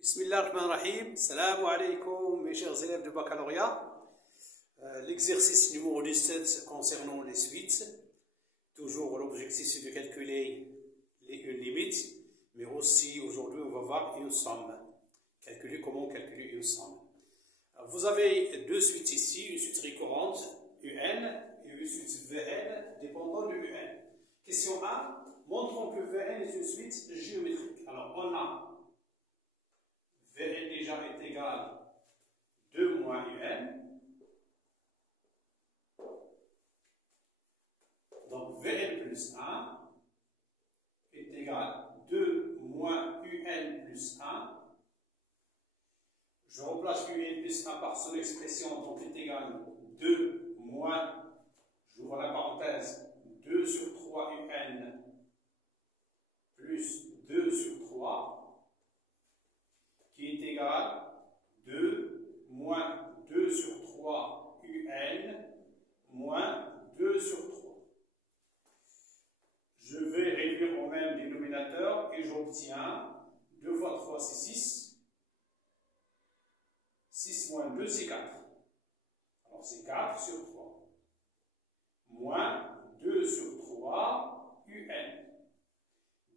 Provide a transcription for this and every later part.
Bismillah ar-Rahman ar-Rahim. Salam alaikum mes chers élèves de baccalauréat. L'exercice numéro 17 concernant les suites. Toujours l'objectif c'est de calculer une limite, mais aussi aujourd'hui on va voir une somme. Comment calculer une somme. Vous avez deux suites ici, une suite récurrente UN et une suite VN dépendant de UN. Question 1. Montrons que VN est une suite géométrique. Alors on a VN déjà est égal 2 moins UN. Donc VN plus 1 est égal 2 moins UN plus 1. Je remplace UN plus 1 par son expression, donc est égal 2 moins, j'ouvre la parenthèse, 2 sur 3 UN plus 2 sur 3, qui est égal 2 moins 2 sur 3 UN moins 2 sur 3. Je vais réduire au même dénominateur et j'obtiens 2 fois 3 c'est 6. 6 moins 2 c'est 4. Alors c'est 4 sur 3. Moins 2 sur 3 UN.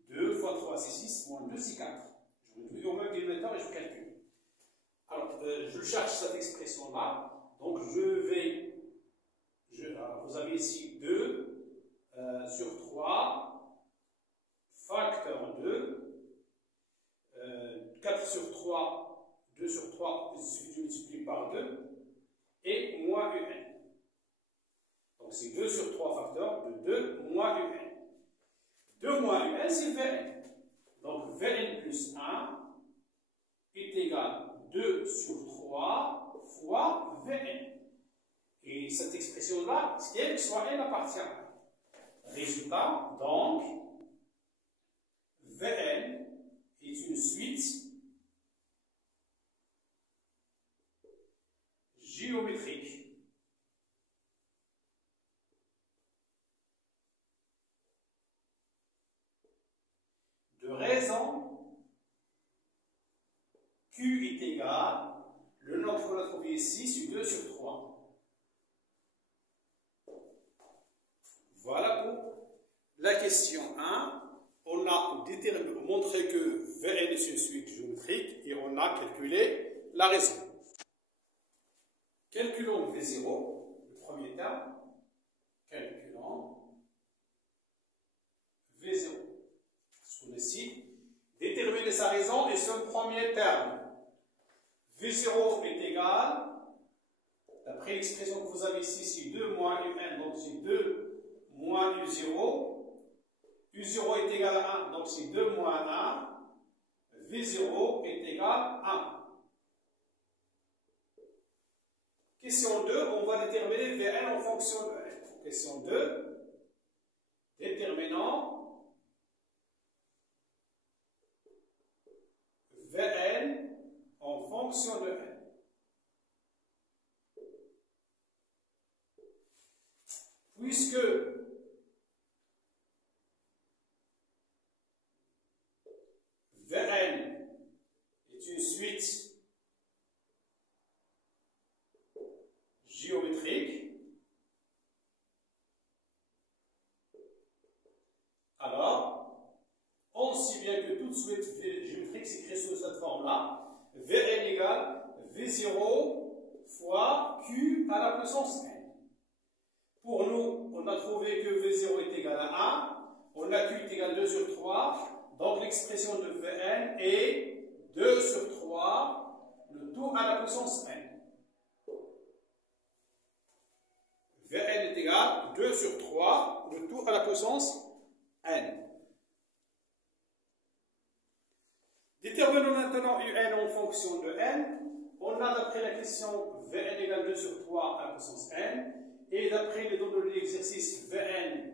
2 fois 3 c'est 6, moins 2 c'est 4. Je réduis au même dénominateur et je calcule. Alors je cherche cette expression-là. Donc vous avez ici 2 sur 3 facteur 2. 4 sur 3. 2 sur 3, il suffit de multiplier par 2, et moins UN. Donc c'est 2 sur 3 facteur de 2 moins UN. 2 moins UN, c'est VN. Donc VN plus 1 est égal 2 sur 3 fois VN. Et cette expression-là, quelle que soit N appartient. Résultat, donc, VN est une suite géométrique de raison Q est égal, le nombre qu'on a trouvé ici, c'est 2 sur 3. Voilà pour la question 1. On a montré que Vn est une suite géométrique et on a calculé la raison. Calculons V0, le premier terme. Calculons V0. Ce qu'on ici. Déterminer sa raison et son premier terme. V0 est égal, d'après l'expression que vous avez ici, c'est 2 moins UN, donc c'est 2 moins U0. U0 est égal à 1, donc c'est 2 moins 1. V0 est égal à 1. Question 2, on va déterminer Vn en fonction de N. Question 2, déterminant Vn en fonction de N. Puisque Vn est une suite géométrique, alors, on sait bien que toute suite géométrique s'écrit sous cette forme-là. Vn égale V0 fois Q à la puissance N. Pour nous, on a trouvé que V0 est égal à 1, on a Q est égal à 2 sur 3, donc l'expression de Vn est 2 sur 3, le tout à la puissance N. Vn est égal à 2 sur 3, le tout à la puissance N. Déterminons maintenant UN en fonction de N. On a d'après la question Vn égale 2 sur 3 à la puissance N. Et d'après les données de l'exercice, Vn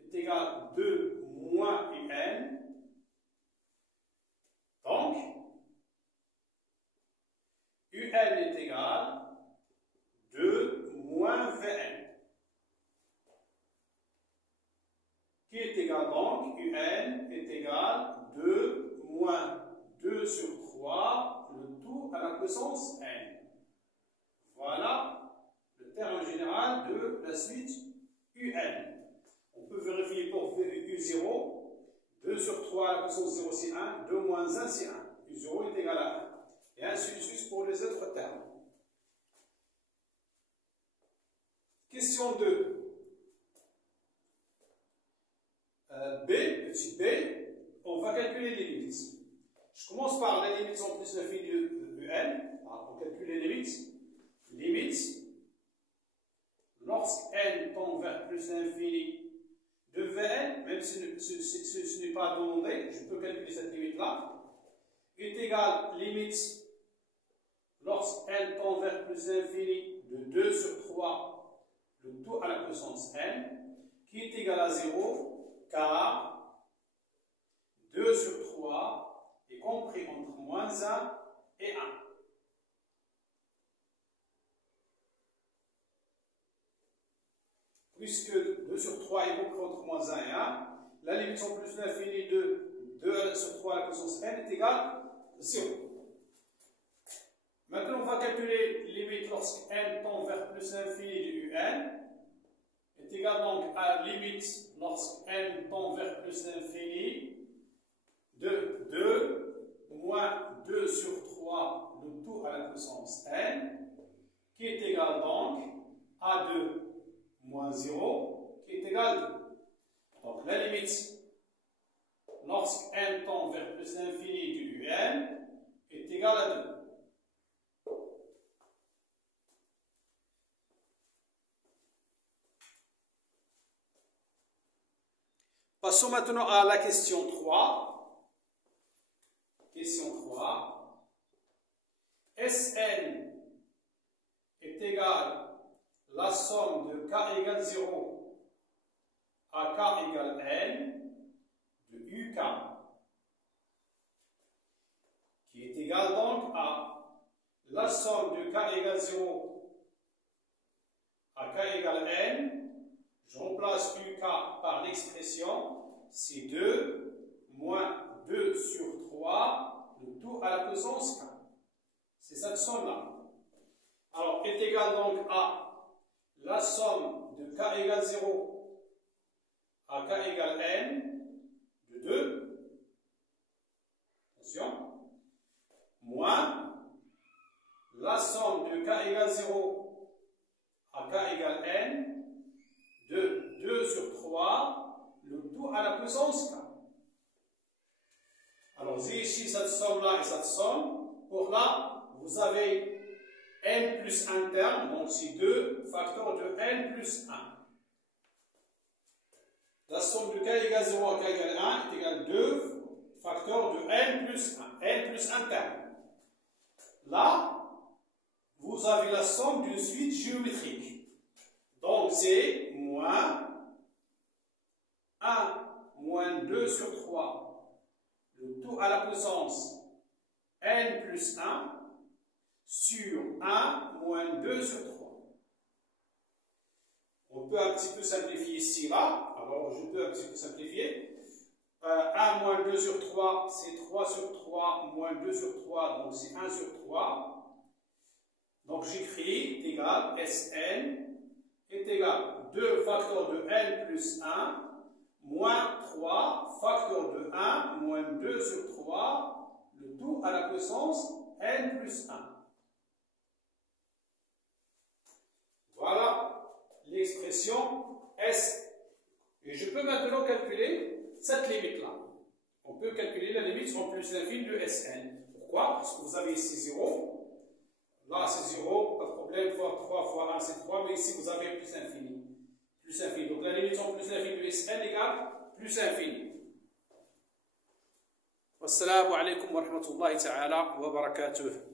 est égal à 2 moins UN. Donc, UN est égal à 2 moins Vn. Qui est égal donc, UN est égal à 2 moins 2 sur 3 puissance n. Voilà le terme général de la suite un. On peut vérifier pour u0, 2 sur 3 à la puissance 0 c'est 1, 2 moins 1 c'est 1. u0 est égal à 1. Et ainsi de suite pour les autres termes. Question 2. Petit b, on va calculer les limites. Je commence par les limites en plus l'infini de n. On calcule les limites. Limite, lorsque n tend vers plus l'infini de Vn, même si ce n'est pas demandé, je peux calculer cette limite-là, est égal limite lorsque n tend vers plus l'infini de 2 sur 3, le tout à la puissance n, qui est égal à 0, car 2 sur 3 est compris entre moins 1 et 1. Puisque 2 sur 3 est compris entre moins 1 et 1, la limite en plus l'infini de 2 sur 3 à la puissance n est égale à 0. Maintenant, on va calculer limite lorsque n tend vers plus l'infini de un est égal donc à limite lorsque n tend vers plus l'infini de 2 moins 2 sur 3 le tout à la puissance n, qui est égal donc à 2 moins 0, qui est égal à 2. Donc la limite lorsque n tend vers plus l'infini de un est égal à 2. Passons maintenant à la question 3. Question 3. Sn est égal à la somme de k égale 0 à k égale n de uk, qui est égal donc à la somme de k égale 0 à k égale n. Je remplace uk par l'expression, c'est 2 moins 2 sur 3, le tout à la puissance k. C'est cette somme-là. Alors, est égal donc à la somme de k égale 0 à k égale n de 2, attention, moins la somme de k égale 0 à k égale n de 2 sur 3, le tout à la puissance k. Alors, j'ai ici cette somme-là et cette somme. Pour là, vous avez n plus 1 terme, donc c'est 2 facteurs de n plus 1. La somme de k égale 0 à k égale 1 est égale à 2 facteurs de n plus 1 terme. Là, vous avez la somme d'une suite géométrique. Donc, c'est moins 1 moins 2 sur 3, le tout à la puissance n plus 1 sur 1 moins 2 sur 3. On peut un petit peu simplifier ici, là. Alors, je peux un petit peu simplifier. 1 moins 2 sur 3, c'est 3 sur 3 moins 2 sur 3, donc c'est 1 sur 3. Donc, j'écris égal Sn est égal à 2 facteurs de n plus 1 moins 3 facteurs de 1 moins 2 sur 3, le tout à la puissance n plus 1. Voilà l'expression S. Et je peux maintenant calculer cette limite-là. On peut calculer la limite en plus l'infini de Sn. Pourquoi? Parce que vous avez ici 0. Là, c'est 0. Pas de problème. Fois 3 fois 1, c'est 3. Mais ici, vous avez plus infini. Plus infini. Donc, la limite en plus l'infini de Sn égale plus infini. Wassalamu alaikum wa rahmatullahi ta'ala wa barakatuh.